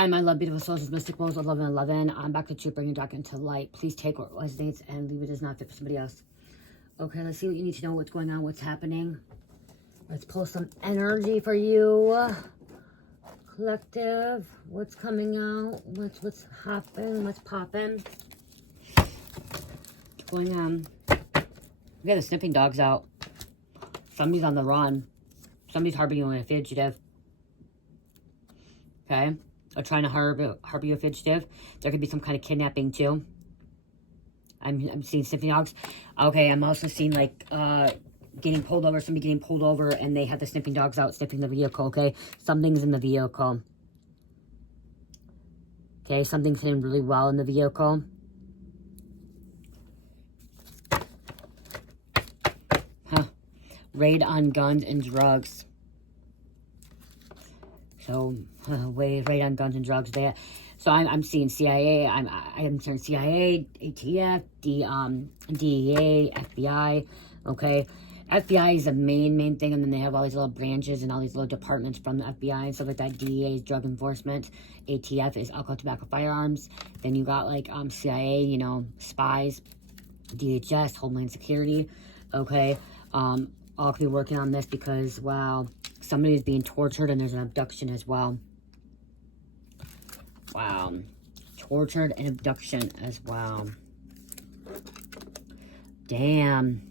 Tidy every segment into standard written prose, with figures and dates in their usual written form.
Hi, my love, beautiful souls, mystic souls, 1111. I'm back to bring you back into light. Please take what resonates and leave it as not fit for somebody else. Okay, let's see what you need to know, what's going on, what's happening. Let's pull some energy for you. Collective, what's coming out, what's happening, what's popping. What's going on? We got the sniffing dogs out. Somebody's on the run. Somebody's harboring a fugitive. Okay? Or trying to harbor you a fugitive. There could be some kind of kidnapping too. I'm seeing sniffing dogs. Okay, I'm also seeing like getting pulled over, somebody getting pulled over and they have the sniffing dogs out sniffing the vehicle, okay? Something's in the vehicle. Okay, something's hidden really well in the vehicle. Huh. Raid on guns and drugs. So, raid on guns and drugs there. So I'm seeing CIA. I'm seeing CIA, ATF, DEA, FBI. Okay, FBI is the main thing, and then they have all these little branches and all these little departments from the FBI and stuff like that. DEA is drug enforcement. ATF is alcohol, tobacco, firearms. Then you got like CIA, you know, spies. DHS, Homeland Security. Okay, all could be working on this because wow. Somebody is being tortured and there's an abduction as well. Wow. Tortured and abduction as well. Damn.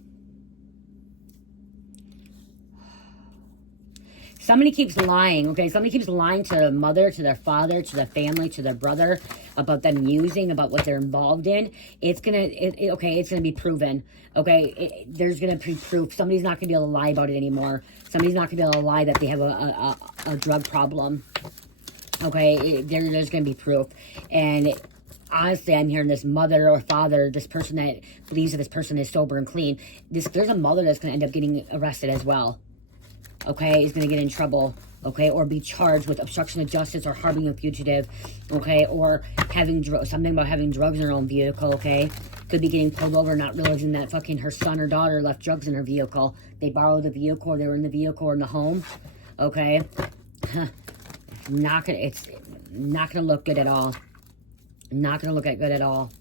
Somebody keeps lying, okay? Somebody keeps lying to their mother, to their father, to their family, to their brother about them using, about what they're involved in. It's gonna, okay, it's gonna be proven, okay? There's gonna be proof. Somebody's not gonna be able to lie about it anymore. Somebody's not gonna be able to lie that they have a drug problem, okay? There's gonna be proof. And honestly, I'm hearing this mother or father, this person that believes that this person is sober and clean. There's a mother that's gonna end up getting arrested as well. Okay, is going to get in trouble, okay, or be charged with obstruction of justice or harboring a fugitive, okay, or having something about having drugs in her own vehicle, okay, could be getting pulled over, not realizing that fucking her son or daughter left drugs in her vehicle. They borrowed the vehicle, or they were in the vehicle or in the home, okay. It's not gonna look good at all. Not gonna look good at all.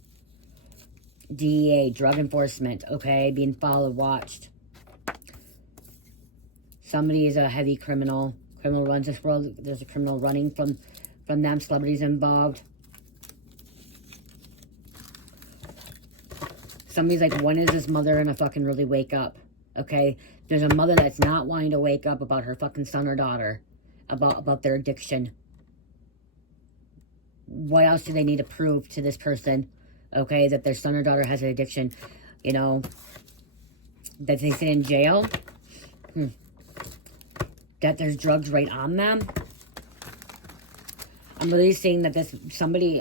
DEA, drug enforcement, okay, being followed, watched. Somebody is a heavy criminal. Criminal runs this world. There's a criminal running from them. Celebrities involved. Somebody's like, when is this mother gonna fucking really wake up? Okay? There's a mother that's not wanting to wake up about her fucking son or daughter. About their addiction. What else do they need to prove to this person? Okay? That their son or daughter has an addiction. You know? That they sit in jail? That there's drugs right on them. I'm really seeing that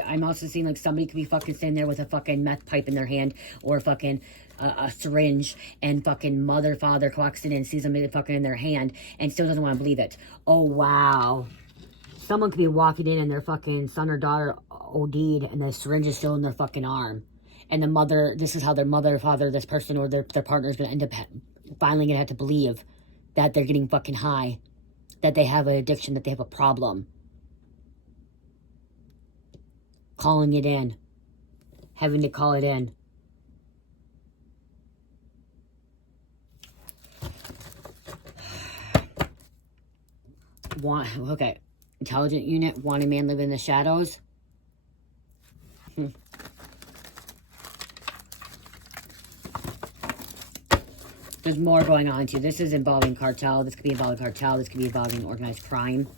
I'm also seeing like somebody could be fucking sitting there with a fucking meth pipe in their hand or fucking a syringe, and fucking mother, father walks in and sees somebody fucking in their hand and still doesn't want to believe it. Oh, wow. Someone could be walking in and their fucking son or daughter OD'd and the syringe is still in their fucking arm. And the mother, this is how their mother, father, this person or their partner is going to end up finally going to have to believe that they're getting fucking high, that they have an addiction, that they have a problem. Calling it in. Having to call it in. Okay. Intelligent unit, want a man live in the shadows. There's more going on too. This is involving cartel. This could be involving cartel. This could be involving organized crime.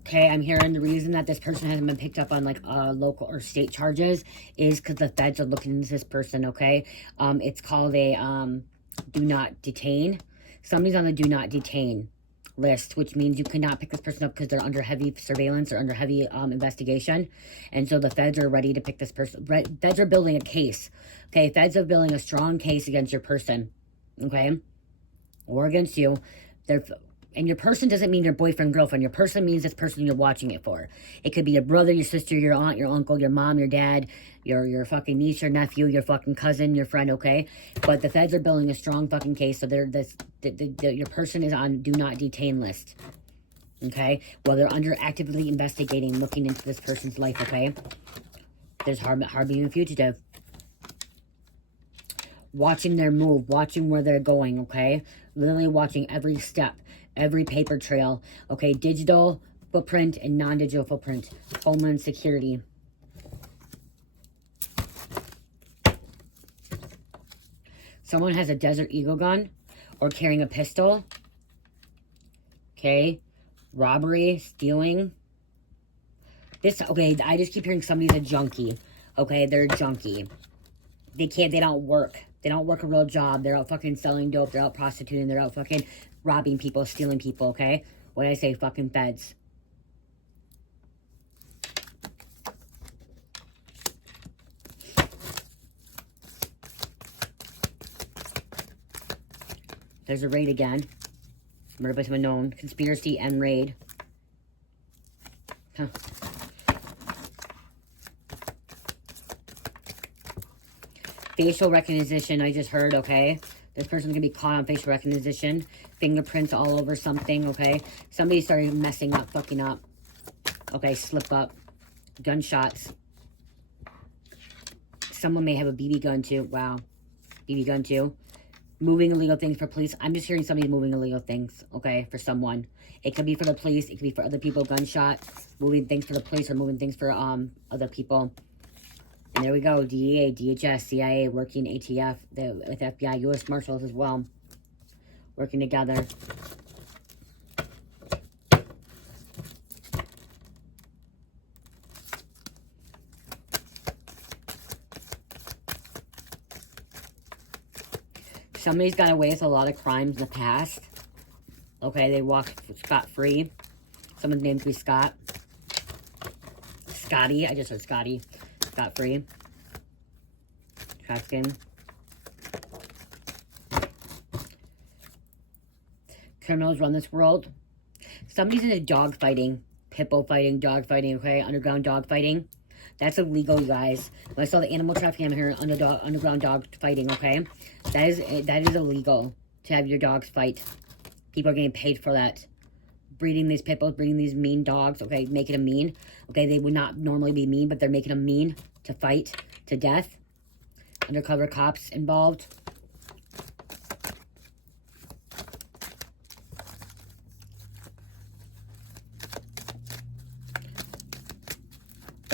Okay, I'm hearing the reason that this person hasn't been picked up on like local or state charges is because the feds are looking into this person, okay? It's called a do not detain. Somebody's on the do not detain list, which means you cannot pick this person up because they're under heavy surveillance or under heavy investigation. And so the feds are ready to pick this person. Feds are building a case. Okay, feds are building a strong case against your person. Okay? Or against you. And your person doesn't mean your boyfriend, girlfriend. Your person means this person you're watching it for. It could be your brother, your sister, your aunt, your uncle, your mom, your dad, your fucking niece, your nephew, your fucking cousin, your friend, okay? But the feds are building a strong fucking case, so your person is on do not detain list. Okay? Well, they're actively investigating, looking into this person's life, okay? There's hard being a fugitive. Watching their move, watching where they're going, okay? Literally watching every step, every paper trail, okay? Digital footprint and non-digital footprint. Homeland Security. Someone has a Desert Eagle gun or carrying a pistol. Okay? Robbery, stealing. Okay, I just keep hearing somebody's a junkie. Okay, they're a junkie. They don't work. They don't work a real job. They're out fucking selling dope. They're out prostituting. They're out fucking robbing people, stealing people, okay? What did I say? Fucking feds. There's a raid again. Murder by someone known. Conspiracy and raid. Huh. Facial recognition, I just heard, okay? This person's gonna be caught on facial recognition. Fingerprints all over something, okay? Somebody started messing up, fucking up. Okay, slip up. Gunshots. Someone may have a BB gun too. Wow. BB gun too. Moving illegal things for police. I'm just hearing somebody moving illegal things, okay, for someone. It could be for the police. It could be for other people. Gunshot. Moving things for the police or moving things for other people. And there we go. DEA, DHS, CIA, working ATF, with FBI, U.S. Marshals as well. Working together. Somebody's got away with a lot of crimes in the past. Okay, they walked scot-free. Someone's name could be Scott. Scotty. I just heard Scotty. Scot-free. Trafficking. Criminals run this world. Somebody's into dog fighting. Pitbull fighting, dog fighting, okay? Underground dog fighting. That's illegal, you guys. When I saw the animal trafficking, I'm hearing underground dog fighting, okay? That is illegal to have your dogs fight. People are getting paid for that. Breeding these pit bulls, breeding these mean dogs, okay? Making them mean. Okay, they would not normally be mean, but they're making them mean to fight to death. Undercover cops involved.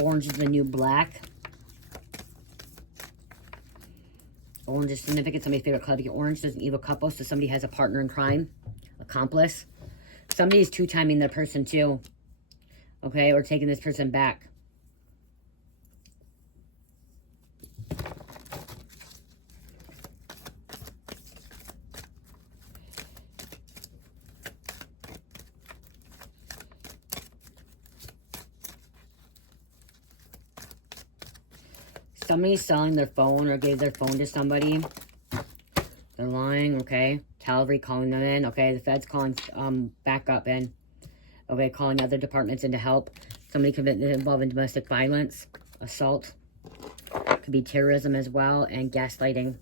Orange is the new black. Orange is significant. Somebody's favorite color. Orange is an evil couple, so somebody has a partner in crime. Accomplice. Somebody's two-timing the person too. Okay, or taking this person back. Somebody's selling their phone or gave their phone to somebody. They're lying, okay? Cavalry calling them in, okay? The Fed's calling backup in. Okay, calling other departments in to help. Somebody could be involved in domestic violence, assault. Could be terrorism as well, and gaslighting.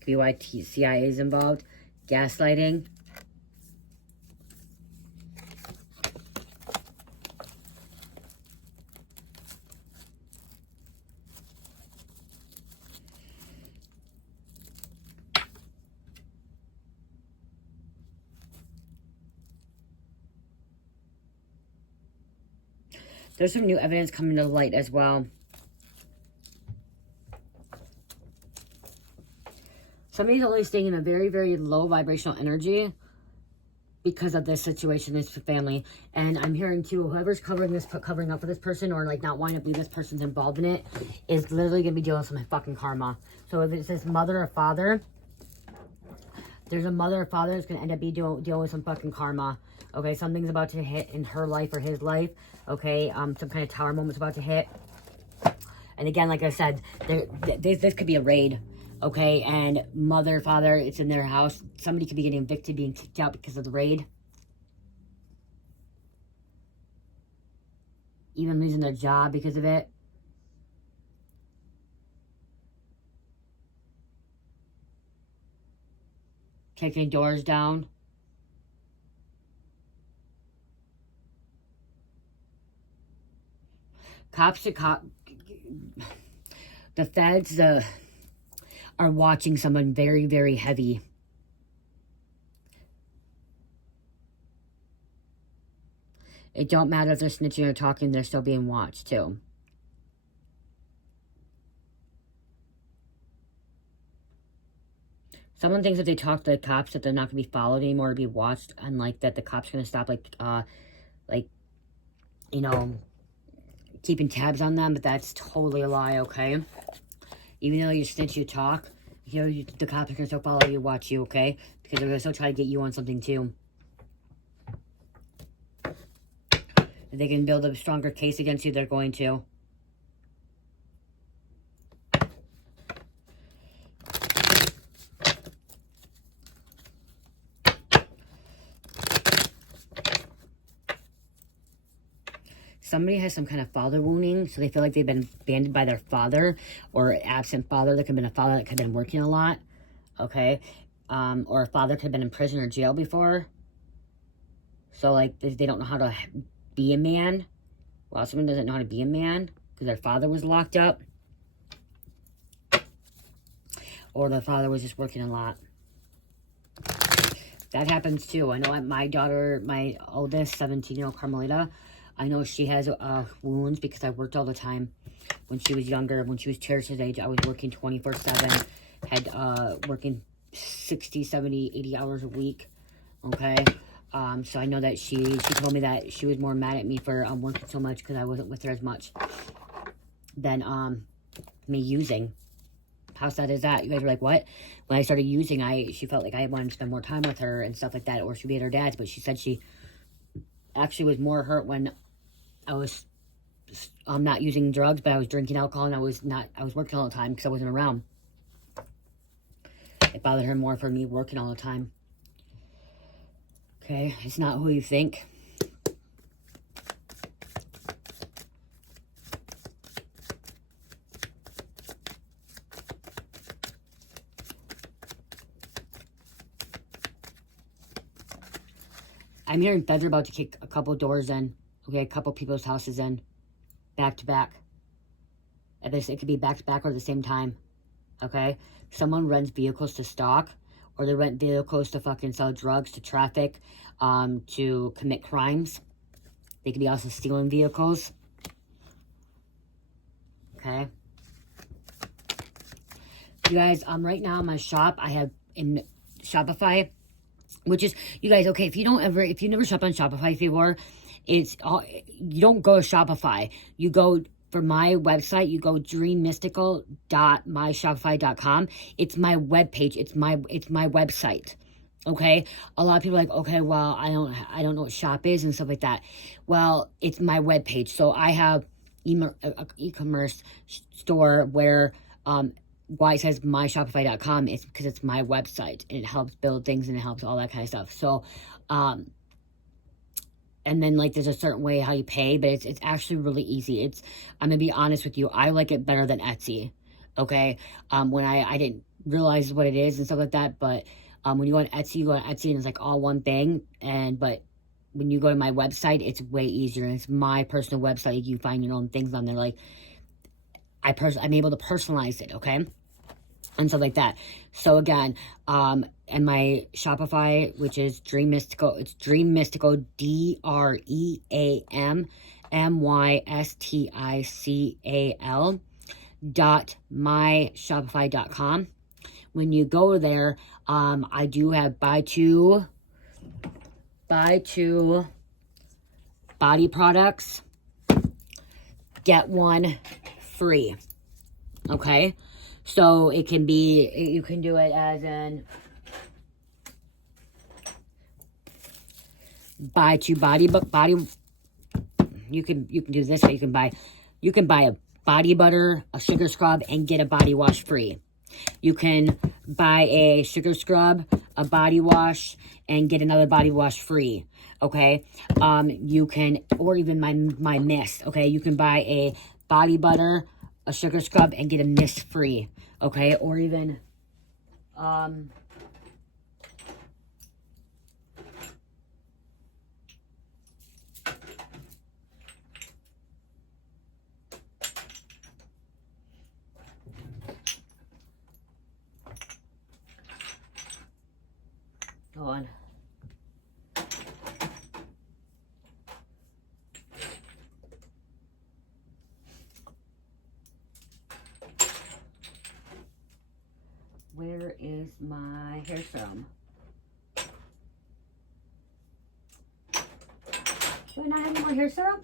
Could be why CIA is involved. Gaslighting. There's some new evidence coming to light as well. Somebody's only staying in a very, very low vibrational energy because of this situation, this family. And I'm hearing too, whoever's covering up for this person or like not wanting to believe this person's involved in it is literally going to be dealing with some fucking karma. So if it says mother or father, there's a mother or father that's going to end up dealing with some fucking karma. Okay, something's about to hit in her life or his life. Okay, some kind of tower moment's about to hit. And again, like I said, this could be a raid. Okay, and mother, father, it's in their house. Somebody could be getting evicted, being kicked out because of the raid. Even losing their job because of it. Kicking doors down. Cops, the feds are watching someone very, very heavy. It don't matter if they're snitching or talking, they're still being watched too. Someone thinks if they talk to the cops that they're not going to be followed anymore or be watched, and like that the cops are going to stop you know, keeping tabs on them, but that's totally a lie, okay? Even though you snitch, you talk, you know, the cops are going to still follow you, watch you, okay? Because they're going to still try to get you on something too. If they can build a stronger case against you, they're going to. Somebody has some kind of father wounding, so they feel like they've been abandoned by their father or absent father. There could have been a father that could have been working a lot, okay? Or a father could have been in prison or jail before. So, like, they don't know how to be a man. Well, someone doesn't know how to be a man because their father was locked up. Or their father was just working a lot. That happens too. I know my daughter, my oldest, 17-year-old Carmelita, I know she has wounds because I worked all the time when she was younger. When she was Teresa's age, I was working 24/7, had working 60, 70, 80 hours a week, okay? So I know that she told me that she was more mad at me for working so much because I wasn't with her as much than me using. How sad is that? You guys are like, what? When I started using, she felt like I wanted to spend more time with her and stuff like that, or she'd be at her dad's, but she said she actually was more hurt when I was not using drugs, but I was drinking alcohol, and I was working all the time because I wasn't around. It bothered her more for me working all the time. Okay, it's not who you think. I'm hearing feds are about to kick a couple doors in. Okay, a couple people's houses in. Back to back. It could be back to back or at the same time. Okay? Someone rents vehicles to stalk. Or they rent vehicles to fucking sell drugs, to traffic, to commit crimes. They could be also stealing vehicles. Okay? You guys, right now in my shop, I have in Shopify, which is, you guys, okay, if you never shop on Shopify before, you don't go to Shopify. You go, for my website, you go dreammystical.myshopify.com. It's my webpage. It's my website. Okay? A lot of people are like, okay, well, I don't know what shop is and stuff like that. Well, it's my webpage. So I have e-commerce store where, why it says myshopify.com is because it's my website and it helps build things and it helps all that kind of stuff. So, and then like there's a certain way how you pay, but it's actually really easy. I'm gonna be honest with you, I like it better than Etsy. Okay, when I didn't realize what it is and stuff like that, but when you go on Etsy, and it's like all one thing. But when you go to my website, it's way easier. And it's my personal website. You find your own things on there. Like I'm able to personalize it, okay? And stuff like that. So again, and my Shopify, which is Dream Mystical, it's Dream Mystical, DreamMystical .myshopify.com. When you go there, I do have buy two body products, get one free. Okay, so it can be, you can do it as in buy two body. You can do this. You can buy a body butter, a sugar scrub, and get a body wash free. You can buy a sugar scrub, a body wash, and get another body wash free. Okay, you can, or even my mist. Okay, you can buy a body butter, a sugar scrub, and get a mist free. Okay, or even Hold on. Where is my hair serum? Do I not have any more hair serum?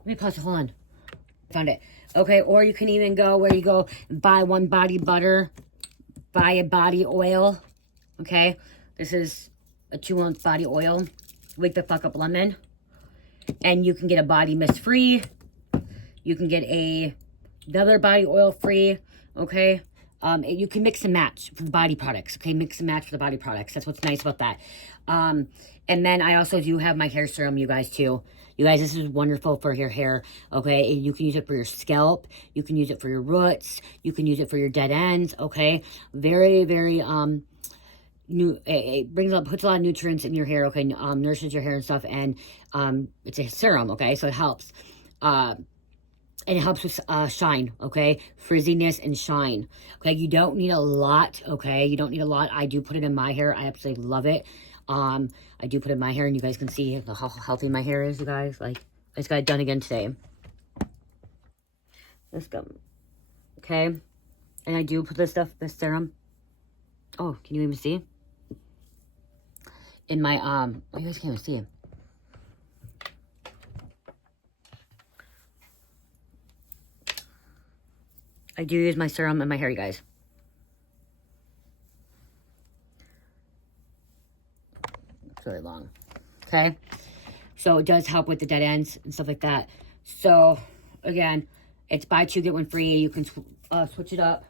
Let me pause. Hold on. Found it. Okay, or you can even go where you go buy one body butter, buy a body oil. Okay, this is a 2-ounce body oil. Wake the fuck up lemon. And you can get a body mist free. You can get another body oil free. Okay. You can mix and match for the body products. Okay, mix and match for the body products. That's what's nice about that. And then I also do have my hair serum, you guys, too. You guys, this is wonderful for your hair. Okay, you can use it for your scalp. You can use it for your roots. You can use it for your dead ends. Okay, very, very it brings up, puts a lot of nutrients in your hair. Okay, nourishes your hair and stuff, and it's a serum. Okay, so it helps. And it helps with shine, okay? Frizziness and shine. Okay, you don't need a lot, okay? You don't need a lot. I do put it in my hair. I absolutely love it. I do put it in my hair, and you guys can see how healthy my hair is, you guys. Like, I just got it done again today. This gum, okay? And I do put this serum. Oh, can you even see? In my, oh, you guys can't even see it. I do use my serum in my hair, you guys. It's really long. Okay? So it does help with the dead ends and stuff like that. So, again, it's buy two, get one free. You can switch it up.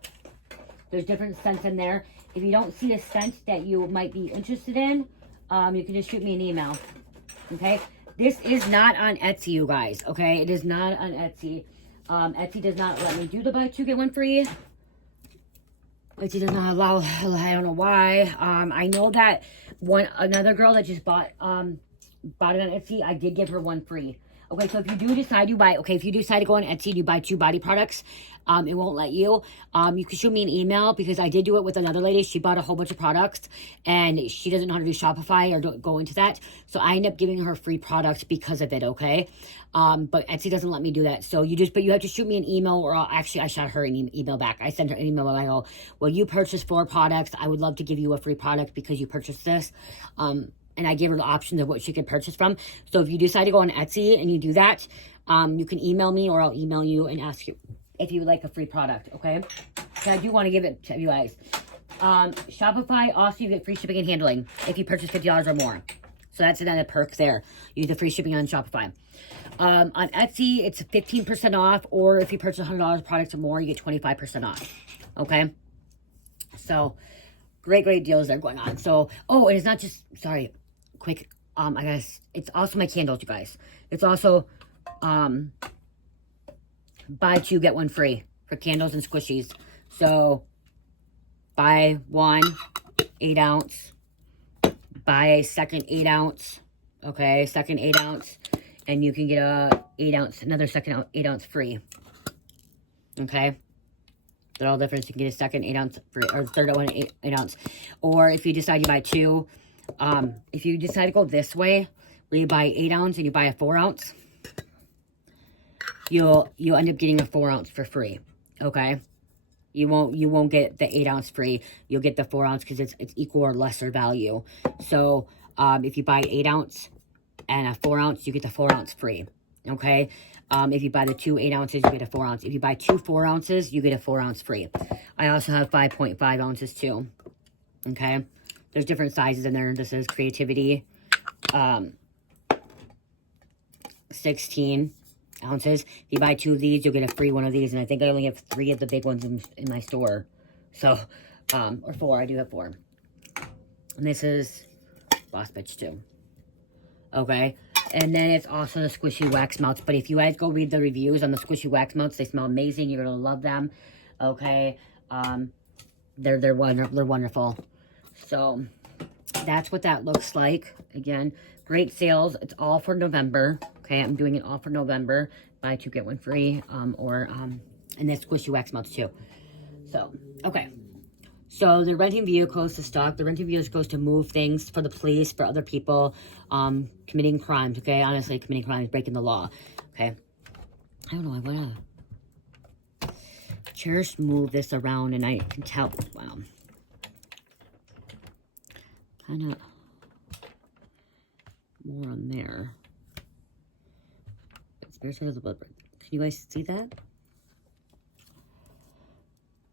There's different scents in there. If you don't see a scent that you might be interested in, you can just shoot me an email. Okay? This is not on Etsy, you guys. Okay? It is not on Etsy. Etsy does not let me do the buy two, get one free. Etsy does not allow, I don't know why. I know that another girl that just bought it on Etsy, I did give her one free. Okay, so if you do decide if you decide to go on Etsy and you buy 2 body products, it won't let you. You can shoot me an email because I did do it with another lady. She bought a whole bunch of products and she doesn't know how to do Shopify or don't go into that. So I end up giving her free products because of it, okay? But Etsy doesn't let me do that. So you have to shoot me an email or I shot her an email back. I sent her an email and I go, well, you purchased 4 products. I would love to give you a free product because you purchased this. And I gave her the options of what she could purchase from. So if you decide to go on Etsy and you do that, you can email me or I'll email you and ask you if you would like a free product, okay? So I do want to give it to you guys. Shopify, also you get free shipping and handling if you purchase $50 or more. So that's another perk there. Use the free shipping on Shopify. On Etsy, it's 15% off, or if you purchase $100 products or more, you get 25% off, okay? So, great deals that are going on. So, oh, and it's not just, sorry, quick, I guess, it's also my candles, you guys. It's also, buy 2, get 1 free for candles and squishies. So, buy 1 8-ounce, buy a second 8-ounce, okay, second 8-ounce, and you can get a 8-ounce, another second 8-ounce free, okay? They're all different. So you can get a second 8-ounce free, or third one 8-ounce. Or if you decide you buy 2, if you decide to go this way, where you buy 8-ounce and you buy a 4-ounce, you'll end up getting a 4-ounce for free. Okay, you won't get the 8-ounce free. You'll get the 4-ounce because it's equal or lesser value. So if you buy 8-ounce and a 4-ounce, you get the 4-ounce free. Okay. If you buy the 2 8-ounces, you get a 4-ounce. If you buy 2 4-ounces, you get a 4-ounce free. I also have 5.5 ounces too. Okay. There's different sizes in there. This is Creativity. 16 ounces. If you buy 2 of these, you'll get a free one of these. And I think I only have 3 of the big ones in my store. So, or 4. I do have 4. And this is Boss Bitch too. Okay. And then it's also the squishy wax melts. But if you guys go read the reviews on the squishy wax melts, they smell amazing. You're going to love them. Okay. They're wonderful. So that's what that looks like. Again, great sales. It's all for November. Okay. I'm doing it all for November. Buy 2, get 1 free. And then squishy wax melts too. So, okay. So they're renting vehicles to stock. They're renting vehicles to move things for the police, for other people, committing crimes, okay? Honestly, committing crimes, breaking the law, okay? I don't know, I want to just move this around and I can tell, wow. Kind of more on there. Can you guys see that?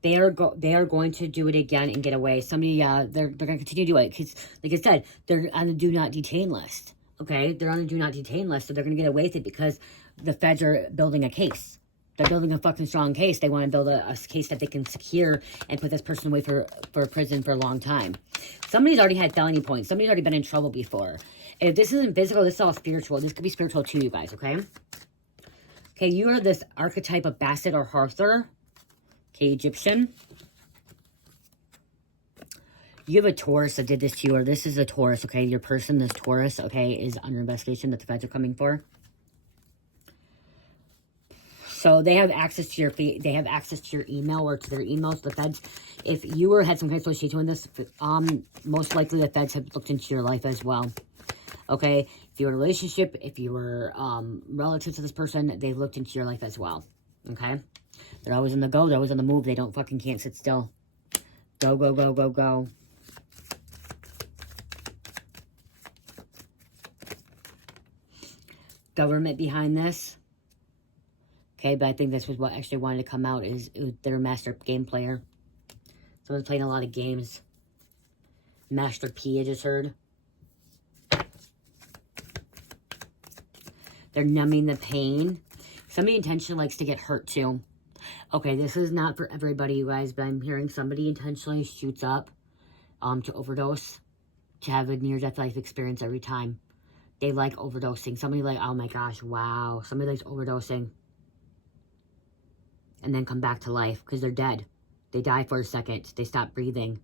They are going to do it again and get away. Somebody, they're going to continue to do it. Because, like I said, they're on the do not detain list. Okay? They're on the do not detain list, so they're going to get away with it because the feds are building a case. They're building a fucking strong case. They want to build a case that they can secure and put this person away for prison for a long time. Somebody's already had felony points. Somebody's already been in trouble before. If this isn't physical, this is all spiritual. This could be spiritual too, you guys, okay? Okay, you are this archetype of Basset or Arthur. Okay, Egyptian. You have a Taurus that did this to you, or this is a Taurus, okay? Your person, this Taurus, okay, is under investigation that the feds are coming for. So they have access to your email or to their emails. The feds, if you had some kind of association with this, most likely the feds have looked into your life as well. Okay, if you were in a relationship, if you were relative to this person, they've looked into your life as well. Okay, they're always on the go. They're always on the move. They can't sit still. Go, go, go, go, go. Government behind this. Okay, but I think this was what actually wanted to come out is they're a master game player. Someone's playing a lot of games. Master P, I just heard. They're numbing the pain. Somebody intentionally likes to get hurt too. Okay, this is not for everybody, you guys, but I'm hearing somebody intentionally shoots up to overdose, to have a near-death life experience every time. They like overdosing. Somebody like, oh my gosh, wow. Somebody likes overdosing. And then come back to life because they're dead. They die for a second. They stop breathing.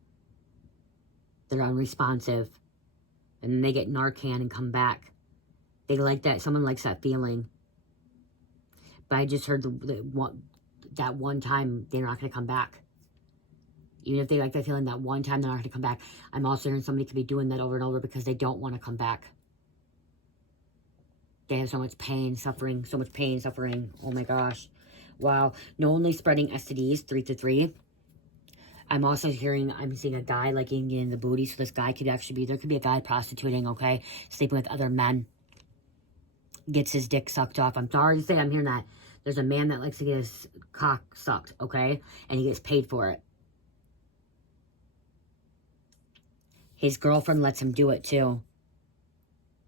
They're unresponsive. And then they get Narcan and come back. They like that. Someone likes that feeling. But I just heard that one time they're not going to come back. Even if they like that feeling that one time they're not going to come back. I'm also hearing somebody could be doing that over and over because they don't want to come back. They have so much pain, suffering, so much pain, suffering. Oh my gosh. Wow. No only spreading STDs, 3-3. I'm also I'm seeing a guy like getting in the booty. So this guy could actually be, there could be a guy prostituting, okay? Sleeping with other men. Gets his dick sucked off. I'm sorry to say I'm hearing that. There's a man that likes to get his cock sucked, okay? And he gets paid for it. His girlfriend lets him do it too.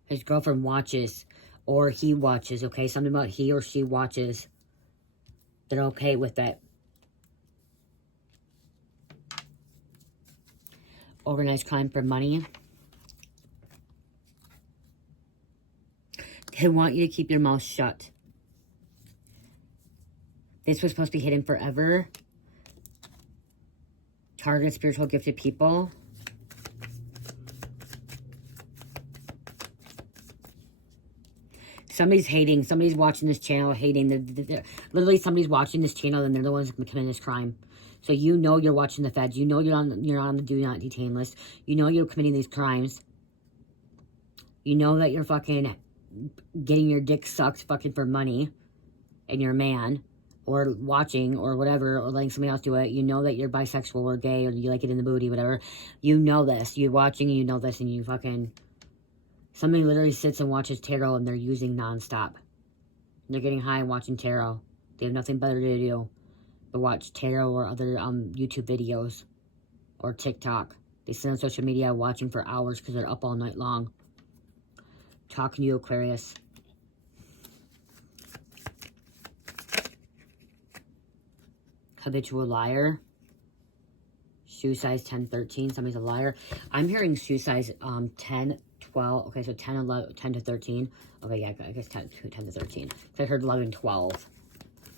His girlfriend watches. Or he watches, okay? Something about he or she watches. They're okay with that. Organized crime for money. They want you to keep your mouth shut. This was supposed to be hidden forever. Target spiritual gifted people. Somebody's hating. Somebody's watching this channel hating. Literally, somebody's watching this channel and they're the ones committing this crime. So you know you're watching the feds. You know you're on the do not detain list. You know you're committing these crimes. You know that you're fucking getting your dick sucked fucking for money. And you're a man. Or watching or whatever. Or letting somebody else do it. You know that you're bisexual or gay. Or you like it in the booty. Whatever. You know this. You're watching and you know this. And you fucking... Somebody literally sits and watches tarot and they're using nonstop. They're getting high and watching tarot. They have nothing better to do but watch tarot or other YouTube videos or TikTok. They sit on social media watching for hours because they're up all night long. Talking to you, Aquarius. Habitual liar. Shoe size 10, 13. Somebody's a liar. I'm hearing shoe size 10, 12. Okay, so 10, 11, 10 to 13. Okay, yeah, I guess 10 to 13. I heard 11, 12.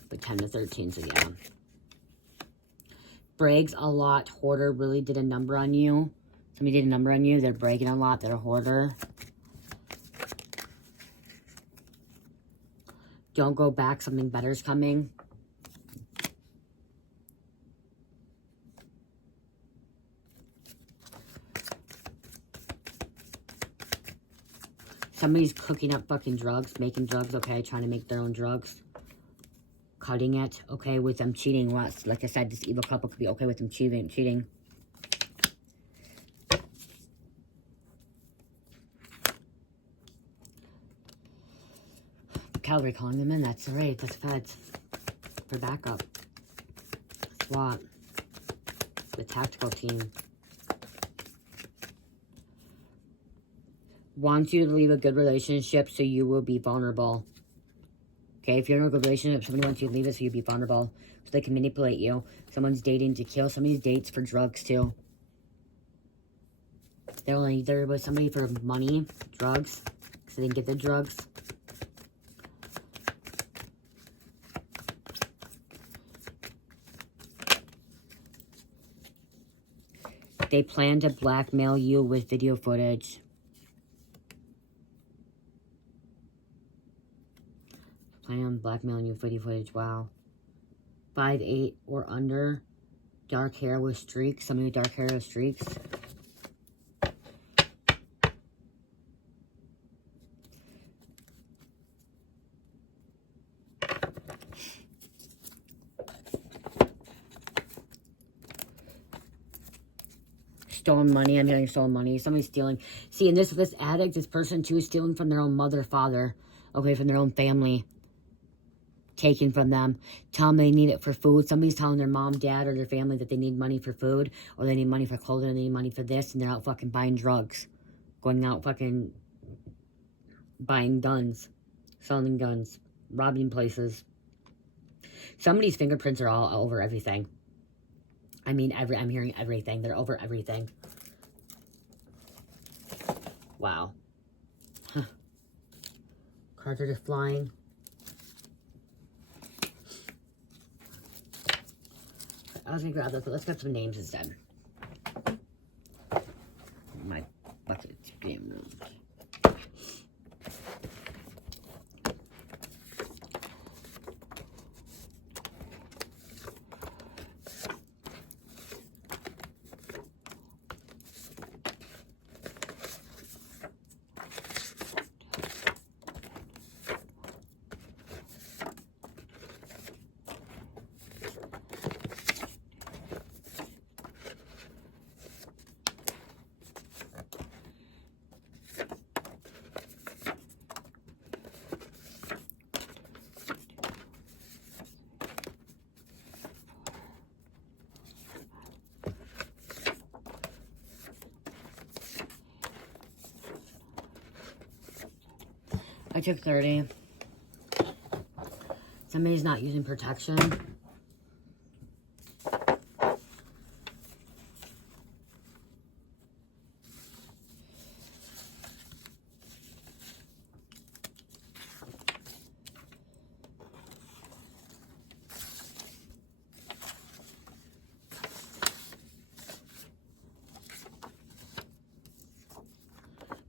But 10 to 13, so yeah. Brags a lot. Hoarder really did a number on you. Somebody did a number on you. They're bragging a lot. They're a hoarder. Don't go back. Something better is coming. Somebody's cooking up fucking drugs, making drugs, okay? Trying to make their own drugs. Cutting it, okay, with them cheating. Like I said, this evil couple could be okay with them cheating. Cavalry calling them in. That's the raid. That's feds. For backup. SWAT. The tactical team. Wants you to leave a good relationship so you will be vulnerable. Okay, if you're in a good relationship, somebody wants you to leave it so you'll be vulnerable. So they can manipulate you. Someone's dating to kill. Somebody's dates for drugs too. They're only there with somebody for money, drugs, so they can get the drugs. They plan to blackmail you with video footage. Plan on blackmailing you with video footage. Wow. 5'8" or under. Dark hair with streaks. Somebody with dark hair with streaks. Stolen money. I'm getting stolen money. Somebody's stealing. See, and this addict, this person too, is stealing from their own mother, father. Okay, from their own family. Taken from them. Tell them they need it for food. Somebody's telling their mom, dad, or their family that they need money for food. Or they need money for clothing. Or they need money for this. And they're out fucking buying drugs. Going out fucking buying guns. Selling guns. Robbing places. Somebody's fingerprints are all over everything. I mean, I'm hearing everything. They're over everything. Wow. Huh. Cards are just flying. I was gonna grab those, but let's get some names instead. My bucket's being moved. I took 30. Somebody's not using protection.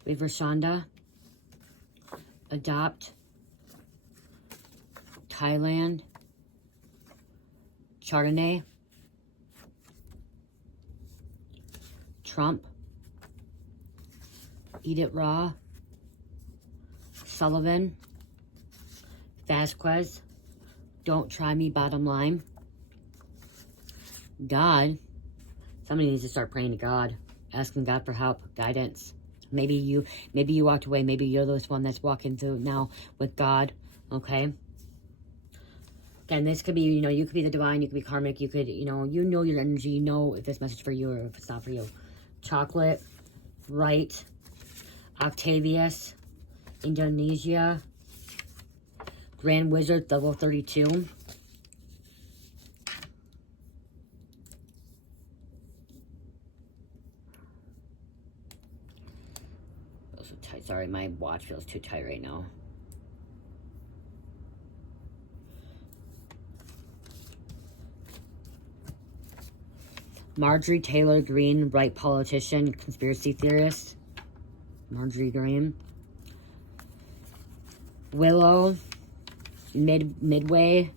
We have Rashonda. Adopt, Thailand, Chardonnay, Trump, Eat It Raw, Sullivan, Vasquez, Don't Try Me, Bottom Line, God. Somebody needs to start praying to God, asking God for help, guidance. Maybe you walked away. Maybe you're this one that's walking through now with God. Okay. Again, this could be, you could be the divine, you could be karmic, you could, you know your energy, you know if this message is for you or if it's not for you. Chocolate, Right, Octavius, Indonesia, Grand Wizard, level 32. Sorry, my watch feels too tight right now. Marjorie Taylor Greene, right politician, conspiracy theorist. Marjorie Greene. Willow, Midway,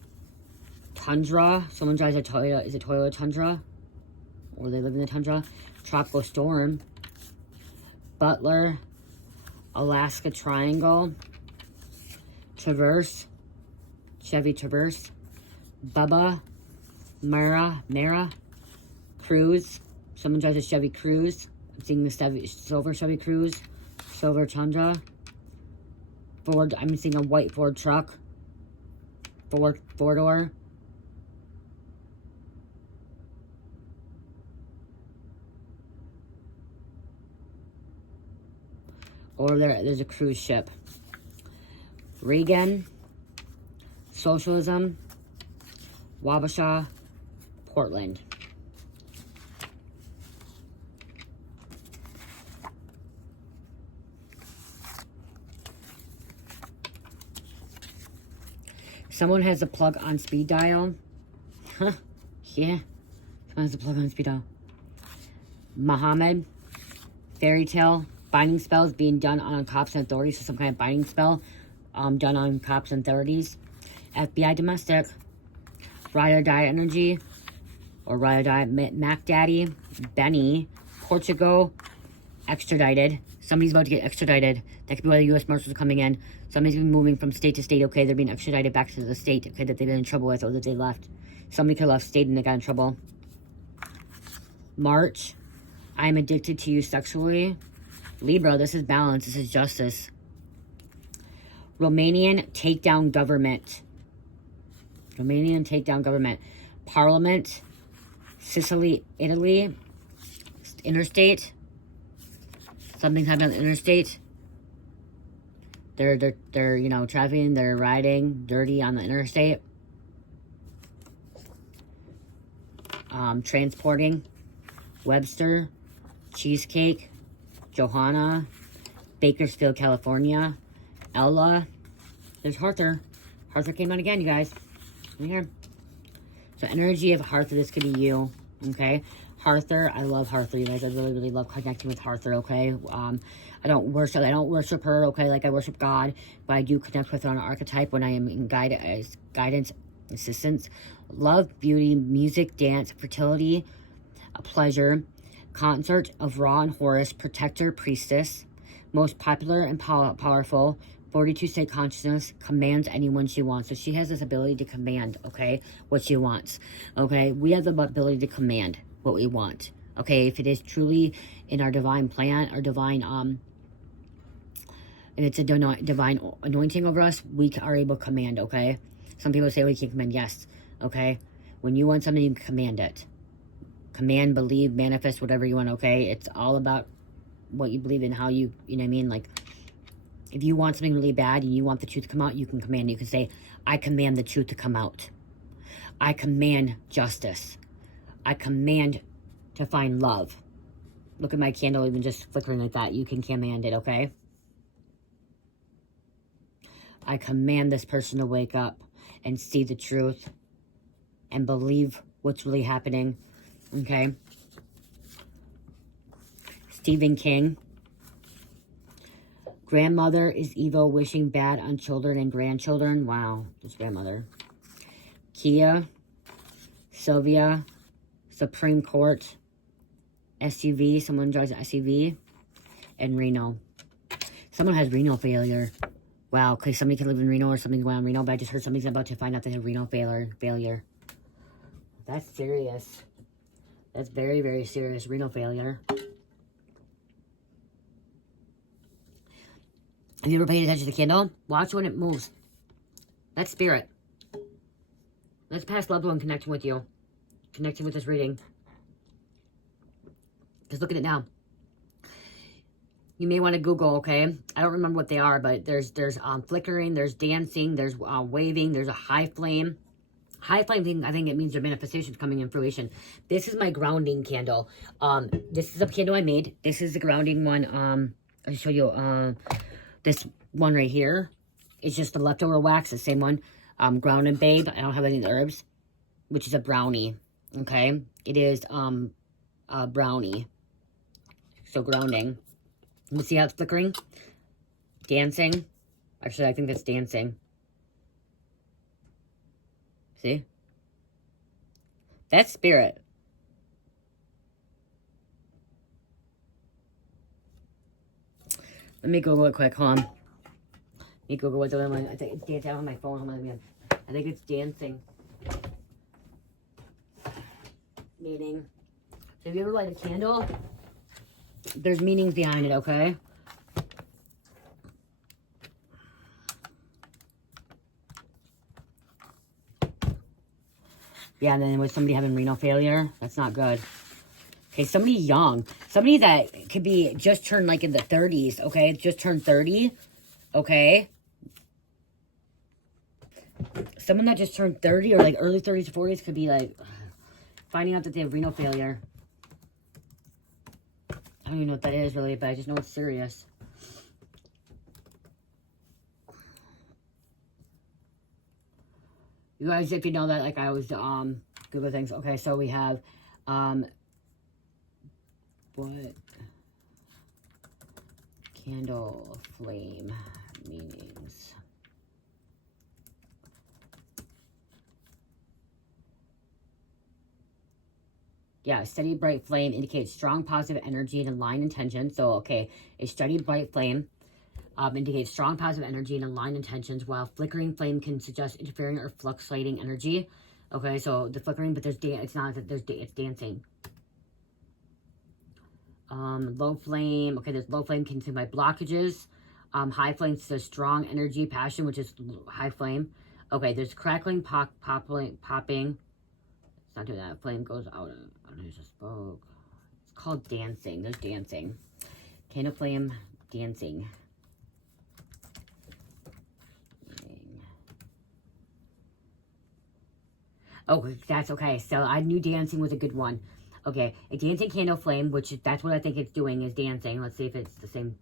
Tundra. Someone drives a Toyota. Is it Toyota Tundra? Or they live in the Tundra. Tropical Storm. Butler. Alaska Triangle, Traverse, Chevy Traverse, Bubba, Mara, Cruise. Someone drives a Chevy Cruise. I'm seeing the silver Chevy Cruise, silver Tundra. Ford, I'm seeing a white Ford truck. Four-door. Or there's a cruise ship. Reagan, Socialism, Wabasha, Portland. Someone has a plug on speed dial. Huh? Yeah. Someone has a plug on speed dial. Muhammad, fairy tale, binding spells being done on cops and authorities. So some kind of binding spell done on cops and authorities. FBI domestic. Ride or die energy. Or ride or die. Mac Daddy, Benny, Portugal, extradited. Somebody's about to get extradited. That could be why the U.S. Marshals are coming in. Somebody's been moving from state to state. Okay, they're being extradited back to the state. Okay, that they've been in trouble with or that they left. Somebody could have left state and they got in trouble. March. I'm addicted to you sexually. Libra, this is balance. This is justice. Romanian takedown government. Romanian takedown government. Parliament. Sicily, Italy. Interstate. Something's happening on the interstate. They're you know, trafficking, they're riding dirty on the interstate. Transporting. Webster. Cheesecake. Johanna. Bakersfield, California. Ella. There's Arthur. Arthur came out again, you guys. Right here. So energy of Arthur, this could be you. Okay. Arthur, I love Arthur, you guys. I really, really love connecting with Arthur, okay? I don't worship her, okay, like I worship God, but I do connect with her on an archetype when I am in guidance, assistance. Love, beauty, music, dance, fertility, a pleasure, consort of Ra and Horus, protector, priestess, most popular and powerful, 42 state consciousness, commands anyone she wants. So she has this ability to command, okay, what she wants, okay? We have the ability to command what we want, okay? If it is truly in our divine plan, our divine, and it's a divine anointing over us, we are able to command, okay? Some people say we can't command, yes, okay? When you want something, you can command it. Command, believe, manifest, whatever you want, okay? It's all about what you believe in, how you know what I mean? Like, if you want something really bad and you want the truth to come out, you can command it. You can say, I command the truth to come out. I command justice. I command to find love. Look at my candle, even just flickering like that. You can command it, okay? I command this person to wake up and see the truth and believe what's really happening, okay? Stephen King. Grandmother is evil, wishing bad on children and grandchildren. Wow, this grandmother. Kia. Sylvia. Supreme Court. SUV. Someone drives an SUV. And Reno. Someone has renal failure. Wow, because somebody can live in Reno or something's going on in Reno, but I just heard somebody's about to find out they have renal failure. That's serious. That's very, very serious. Renal failure. Have you ever paid attention to the candle? Watch when it moves. That's spirit. That's past loved one connecting with you. Connecting with this reading. Just look at it now. You may want to Google, okay? I don't remember what they are, but there's flickering, there's dancing, there's waving, there's a high flame. High flame thing, I think it means your manifestation's coming in fruition. This is my grounding candle. This is a candle I made. This is the grounding one. I'll show you this one right here. It's just the leftover wax, the same one. Grounded Babe. I don't have any of the herbs, which is a brownie. Okay, it is a brownie. So grounding. You see how it's flickering? Dancing. Actually, I think that's dancing. See? That's spirit. Let me Google it quick. Hold on. Let me Google what's going on. I think it's dancing on my phone. Hold on. I think it's dancing. Meaning. So if you ever light a candle, there's meanings behind it, okay? Yeah, and then with somebody having renal failure, that's not good. Okay, somebody young. Somebody that could be just turned like in the 30s, okay? Just turned 30, okay? Someone that just turned 30 or like early 30s, 40s could be like finding out that they have renal failure. I don't even know what that is really, but I just know it's serious. You guys, if you know that, like I always Google things. Okay, so we have what candle flame meanings. Yeah, steady bright flame indicates strong positive energy and aligned intentions. So, okay, a steady bright flame indicates strong positive energy and aligned intentions, while flickering flame can suggest interfering or fluctuating energy. Okay, so the flickering, but it's not that it's dancing. Low flame, okay, there's low flame can signify blockages. High flame says strong energy, passion, which is high flame. Okay, there's crackling, popping. It's not doing that. Flame goes out. I don't know who just spoke. It's called dancing. There's dancing. Candle flame, dancing. Oh, that's okay. So I knew dancing was a good one. Okay, a dancing candle flame, which that's what I think it's doing, is dancing. Let's see if it's the same.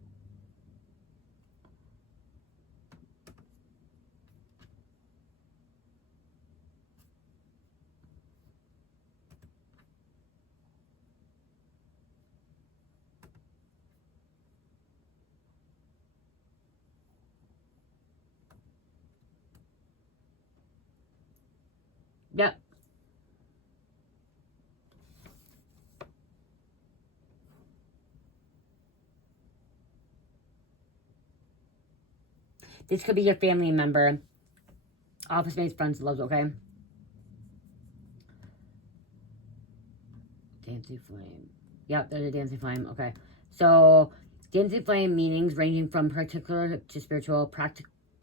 Yep. This could be your family member, office mates, friends, loves, okay? Dancing flame. Yep, there's a dancing flame, okay. So, dancing flame meanings ranging from particular to spiritual.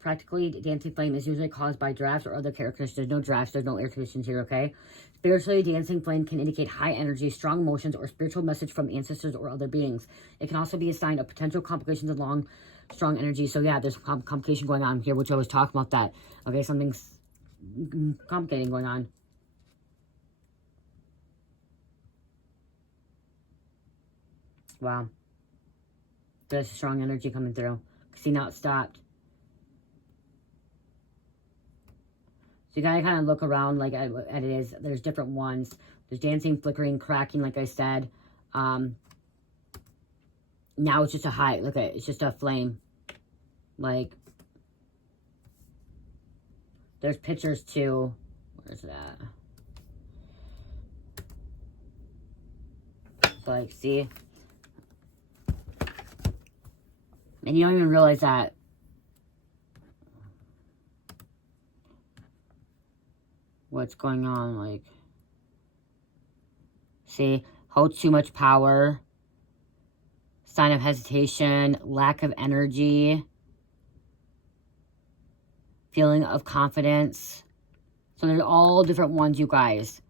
Practically, dancing flame is usually caused by drafts or other characteristics. There's no drafts, there's no air conditions here, okay? Spiritually, dancing flame can indicate high energy, strong emotions, or spiritual message from ancestors or other beings. It can also be a sign of potential complications along strong energy. So yeah, there's complication going on here, which I was talking about that. Okay, something's complicating going on. Wow. There's strong energy coming through. See, now it stopped. So you gotta kind of look around like at it is. There's different ones. There's dancing, flickering, cracking, like I said. Now it's just a high. Look at it. It's just a flame. Like, there's pictures too. Where's that? So, like, see? And you don't even realize that. What's going on, like. See? Holds too much power. Sign of hesitation. Lack of energy. Feeling of confidence. So there's all different ones, you guys.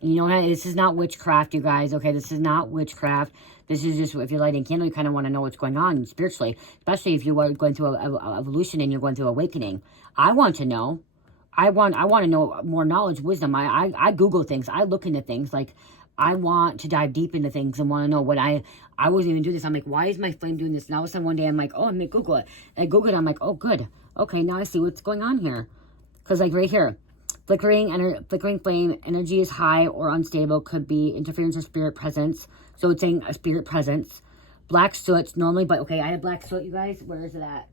You know, this is not witchcraft, you guys, okay? This is not witchcraft. This is just, if you're lighting a candle, you kind of want to know what's going on spiritually. Especially if you are going through a evolution and you're going through awakening. I want to know. I want to know more knowledge, wisdom. I Google things. I look into things. Like, I want to dive deep into things and want to know what I wasn't even doing this. I'm like, why is my flame doing this? And all of a sudden one day I'm like, oh, I'm going to Google it. And I Google it. I'm like, oh, good. Okay, now I see what's going on here. Because like right here, flickering flame, energy is high or unstable, could be interference of spirit presence. So it's saying a spirit presence. Black soot normally, but okay, I have black soot, you guys. Where is it at?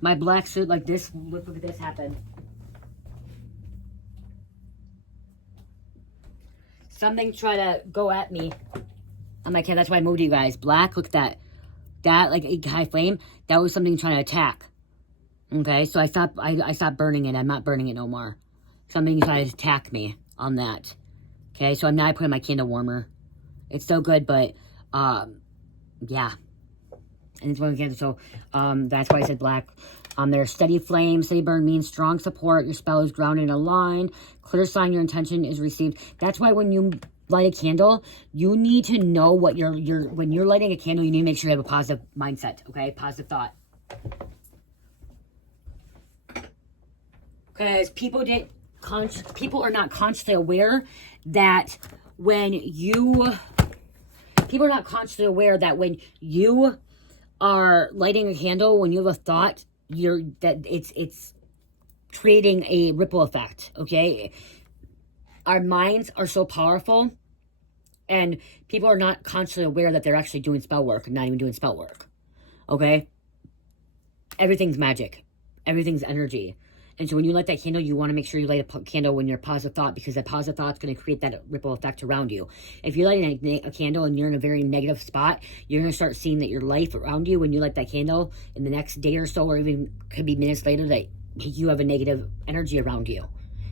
My black soot, like this, look at this happen. Something try to go at me. I'm like, yeah, that's why I moved you guys. Black, look at that. That, like, a high flame, that was something trying to attack. Okay, so I stopped burning it. I'm not burning it no more. Something tried to attack me on that. Okay, so now I put in my candle warmer. It's still good, but, yeah. And it's one candle, so, that's why I said black. There's steady flame, steady burn means strong support. Your spell is grounded and aligned. Clear sign your intention is received. That's why when you light a candle, you need to know what when you're lighting a candle, you need to make sure you have a positive mindset, okay? Positive thought. Because people are not consciously aware that when you are lighting a candle, when you have a thought, it's creating a ripple effect, okay? Our minds are so powerful, and people are not consciously aware that they're actually doing spell work and not even doing spell work, okay? Everything's magic. Everything's energy. And so when you light that candle, you want to make sure you light a candle when you're positive thought, because that positive thought's going to create that ripple effect around you. If you're lighting a candle and you're in a very negative spot, you're going to start seeing that your life around you, when you light that candle, in the next day or so, or even could be minutes later, that you have a negative energy around you.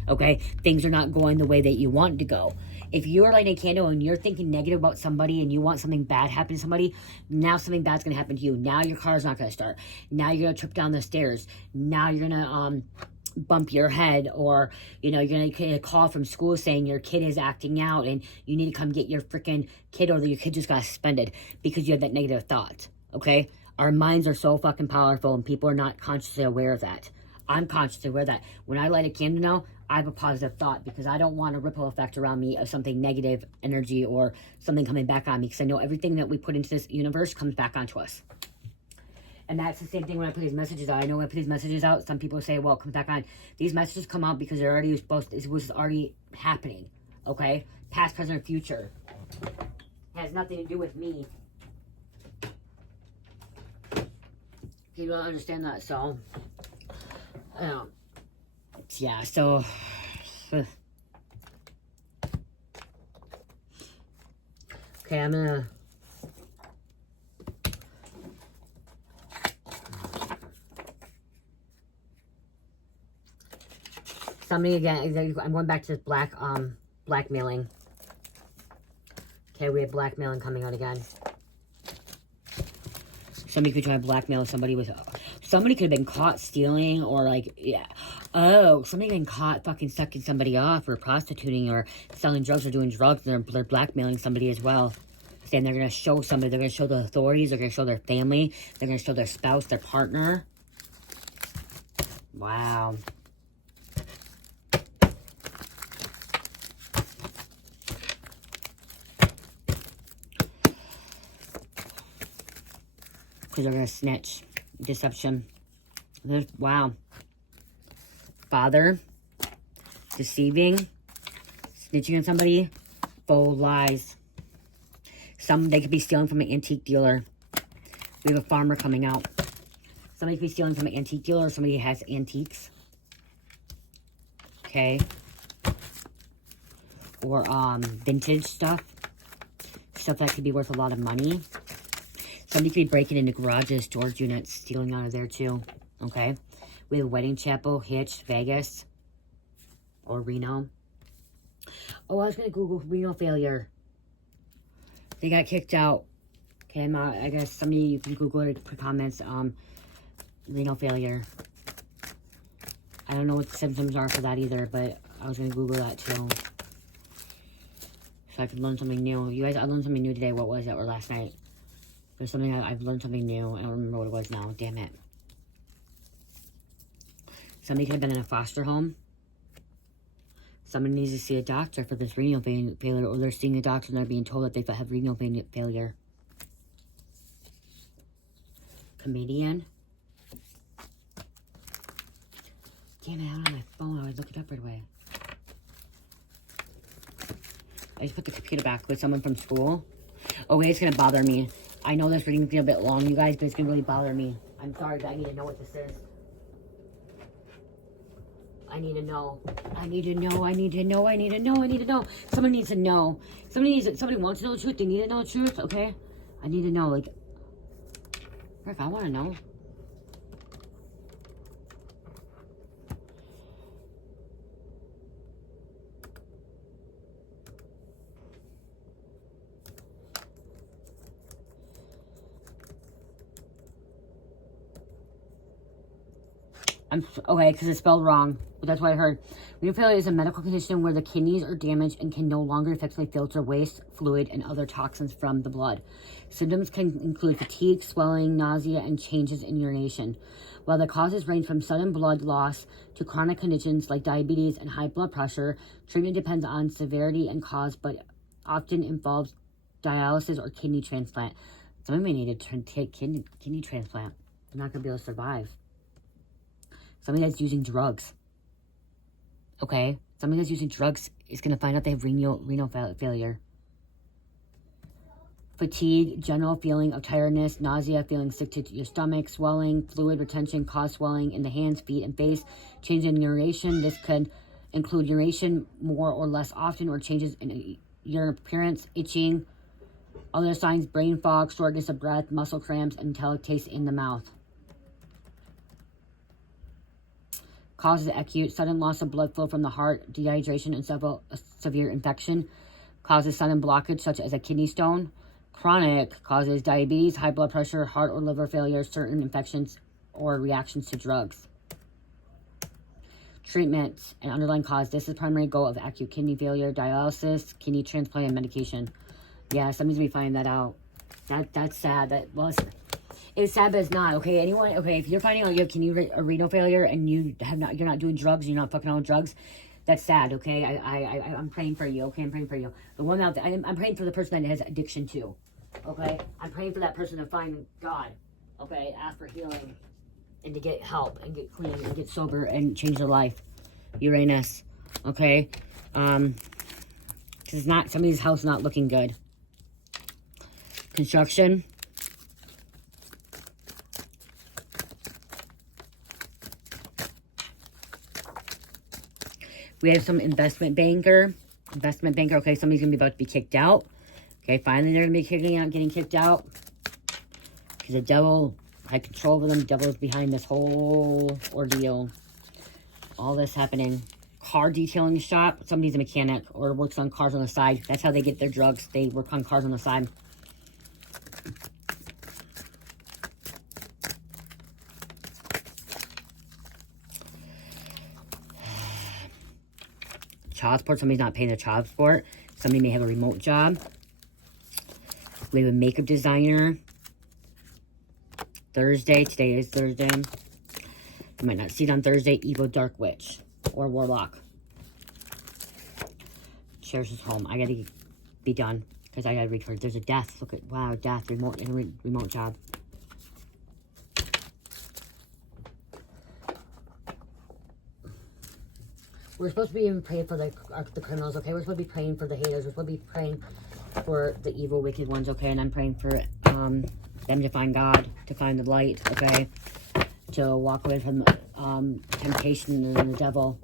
Okay? Things are not going the way that you want to go. If you're lighting a candle and you're thinking negative about somebody and you want something bad happen to somebody, now something bad's going to happen to you. Now your car's not going to start. Now you're going to trip down the stairs. Now you're going to bump your head, or, you know, you're going to get a call from school saying your kid is acting out and you need to come get your freaking kid, or your kid just got suspended because you have that negative thought. Okay? Our minds are so fucking powerful, and people are not consciously aware of that. I'm consciously aware of that. When I light a candle now, I have a positive thought, because I don't want a ripple effect around me of something negative energy or something coming back on me, because I know everything that we put into this universe comes back onto us. And that's the same thing when I put these messages out. I know when I put these messages out, some people say, well, it comes back on. These messages come out because they're already it was already happening. Okay? Past, present, or future. It has nothing to do with me. People don't understand that, so... yeah, so... okay, I'm gonna... somebody again, I'm going back to this blackmailing. Okay, we have blackmailing coming out again. Somebody could try to blackmail somebody with... somebody could have been caught stealing, or like, yeah. Oh, somebody been caught fucking sucking somebody off, or prostituting, or selling drugs, or doing drugs, and they're blackmailing somebody as well. Saying they're going to show somebody, they're going to show the authorities, they're going to show their family, they're going to show their spouse, their partner. Wow. Because they're going to snitch. Deception. Wow. Father. Deceiving. Snitching on somebody. Full lies. They could be stealing from an antique dealer. We have a farmer coming out. Somebody could be stealing from an antique dealer, or somebody has antiques. Okay. Or vintage stuff. Stuff that could be worth a lot of money. Somebody could be breaking into garages, storage units, stealing out of there too. Okay? We have Wedding Chapel, Hitch, Vegas, or Reno. Oh, I was going to Google Reno failure. They got kicked out. Okay, I guess somebody, you can Google it, put comments, Reno failure. I don't know what the symptoms are for that either, but I was going to Google that too. So I could learn something new. You guys, I learned something new today. What was that? Or last night? There's something, I've learned something new. I don't remember what it was now. Damn it. Somebody could have been in a foster home. Somebody needs to see a doctor for this renal failure, or they're seeing a doctor and they're being told that they have renal failure. Comedian. Damn it, I don't have my phone. I would look it up right away. I just put the computer back with someone from school. Okay, it's going to bother me. I know this reading's going to be a bit long, you guys, but it's going to really bother me. I'm sorry, but I need to know what this is. I need to know. I need to know. I need to know. I need to know. I need to know. Somebody needs to know. Somebody wants to know the truth. They need to know the truth. Okay? I need to know. Like, Rick, I want to know. Okay, because it's spelled wrong. But that's what I heard. Renal failure is a medical condition where the kidneys are damaged and can no longer effectively filter waste, fluid, and other toxins from the blood. Symptoms can include fatigue, swelling, nausea, and changes in urination. While the causes range from sudden blood loss to chronic conditions like diabetes and high blood pressure, treatment depends on severity and cause, but often involves dialysis or kidney transplant. Somebody may need to take kidney transplant. They're not going to be able to survive. Somebody that's using drugs, okay? Somebody that's using drugs is going to find out they have renal failure. Fatigue, general feeling of tiredness, nausea, feeling sick to your stomach, swelling, fluid retention, cause swelling in the hands, feet, and face. Change in urination. This could include urination more or less often or changes in urine appearance, itching, other signs, brain fog, shortness of breath, muscle cramps, and metallic taste in the mouth. Causes acute, sudden loss of blood flow from the heart, dehydration, and severe infection. Causes sudden blockage, such as a kidney stone. Chronic causes diabetes, high blood pressure, heart or liver failure, certain infections, or reactions to drugs. Treatment and underlying cause. This is primary goal of acute kidney failure, dialysis, kidney transplant, and medication. Yeah, somebody's gonna be finding that out. That's sad. It's sad, but it's not. Okay, if you're finding out you have renal failure and you're not doing drugs, you're not fucking on with drugs, that's sad. Okay, I'm praying for you. Okay, I'm praying for you. The one out there, I'm praying for the person that has addiction too. Okay, I'm praying for that person to find God. Okay, ask for healing and to get help and get clean and get sober and change their life. Uranus. Okay, because it's not, somebody's house not looking good. Construction. We have some investment banker. Okay, somebody's going to be about to be kicked out. Okay, finally they're going to be getting kicked out. Because the devil had control over them. The devil is behind this whole ordeal. All this happening. Car detailing shop. Somebody's a mechanic or works on cars on the side. That's how they get their drugs. They work on cars on the side. Child support. Somebody's not paying their child support. Somebody may have a remote job. We have a makeup designer. Thursday. Today is Thursday. You might not see it on Thursday. Evil Dark Witch or Warlock. Cherishes home. I gotta be done because I gotta read her. There's a death. Look at, wow, death. Remote job. We're supposed to be even praying for the criminals, okay? We're supposed to be praying for the haters. We're supposed to be praying for the evil, wicked ones, okay? And I'm praying for them to find God, to find the light, okay? To walk away from temptation and the devil.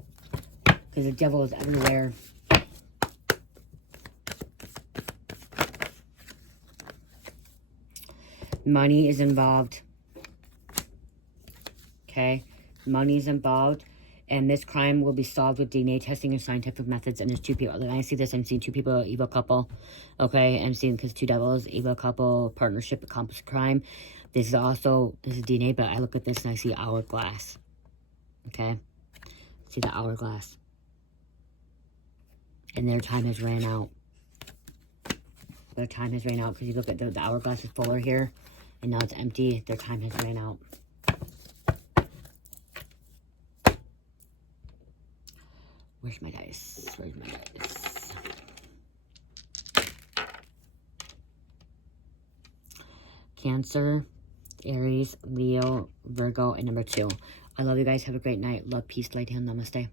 Because the devil is everywhere. Money is involved. Okay? Money is involved. And this crime will be solved with DNA testing and scientific methods. And there's two people. When I see this, I'm seeing two people, evil couple. Okay, I'm seeing because two devils, evil couple, partnership, accomplice crime. This is DNA, but I look at this and I see hourglass. Okay, see the hourglass. And their time has ran out. Their time has ran out because you look at the hourglass is fuller here, and now it's empty. Their time has ran out. Where's my dice? Where's my dice? Cancer, Aries, Leo, Virgo, and number 2. I love you guys. Have a great night. Love, peace, light, hand. Namaste.